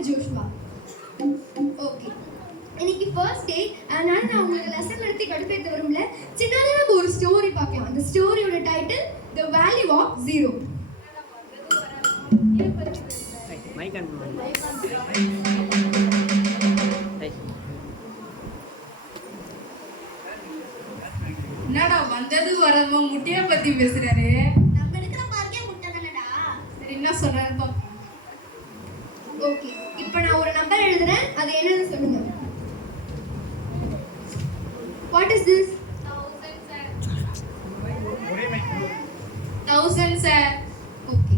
பேர் Joshua. Okay, இன்னைக்கு first day. அதனால நான் உங்களுக்கு லெசன் நடத்தி கடுப்பேற்ற வரும்ல. சின்னதாக நம்ம ஒரு ஸ்டோரி பார்க்கலாம். அந்த ஸ்டோரியோட title the value of zero. என்னடா வந்தது வரமோ முட்டையை பத்தி பேசுறாரு. நம்ம எடுக்கிற பார்க்கே முட்டை தானடா. சரி, என்ன சொல்றாரு பாப்போம். ஓகே, இப்போ நான் ஒரு நம்பர் எழுதுறேன், அது என்னன்னு சொல்லுங்க. What is this? 1000 sir. Okay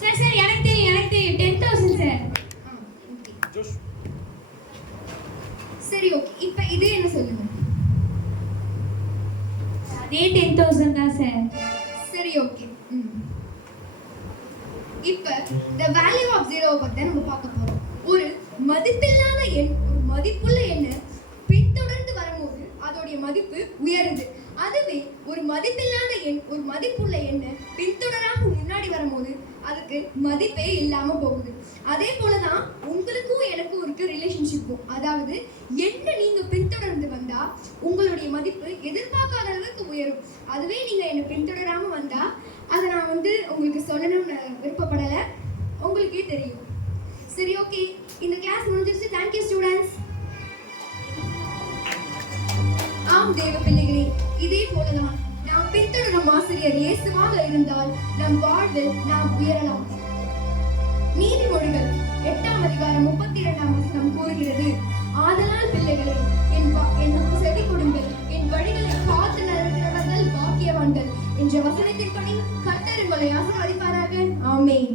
sir sir எனக்கு தெரியும் 10,000 சார். ஓகே சரி, ஓகே. இப்போ இது என்ன சொல்லுங்க. அதே 10,000 தான் சார். சரி, ஓகே. இப்போ the value of zero பத்தி நம்ம பார்க்க போறோம். ஒரு மதிப்பில்லாத எண், ஒரு மதிப்புள்ள எண்ணை பின்தொடர்ந்து வரும்போது அதோடைய மதிப்பு உயருது. அதுவே ஒரு மதிப்பில்லாத எண், ஒரு மதிப்புள்ள எண்ணை பின்தொடராம முன்னாடி வரும்போது அதுக்கு மதிப்பே இல்லாம போகுது. அதே போலதான் உங்களுக்கும் எனக்கும் இருக்க ரிலேஷன்ஷிப்பும். அதாவது என்ன நீங்க பின்தொடர்ந்து வந்தா உங்களுடைய மதிப்பு எதிர்பார்க்காத அளவுக்கு உயரும். அதுவே நீங்க என்னை பின்தொடராம வந்தா அதை நான் உங்களுக்கு சொல்லணும்னு விருப்பப்படலை, உங்களுக்கே தெரியும். சரி, ஓகே, இந்த கிளாஸ் முடிஞ்சிருச்சு. Thank you students. ஆம் தேவ பிள்ளைகளே, இதே போலதான் நாம் பின்தொடரும் ஆசிரியர் இயேசுவாக இருந்தால் நம் வாழ்வில் நாம் உயரலாம். நீதிமொழிகள் 8ஆம் அதிகாரம் 32ஆம் வசனம் கூறுகிறது, ஆதலால் பிள்ளைகளே என் செவி கொடுங்கள், என் வழிகளை காத்து நடக்கிறவர்கள் பாக்கியவான்கள் என்ற வசனத்தின்படி கர்த்தர் உங்களை ஆசீர்வதிப்பாராக. ஆமென்.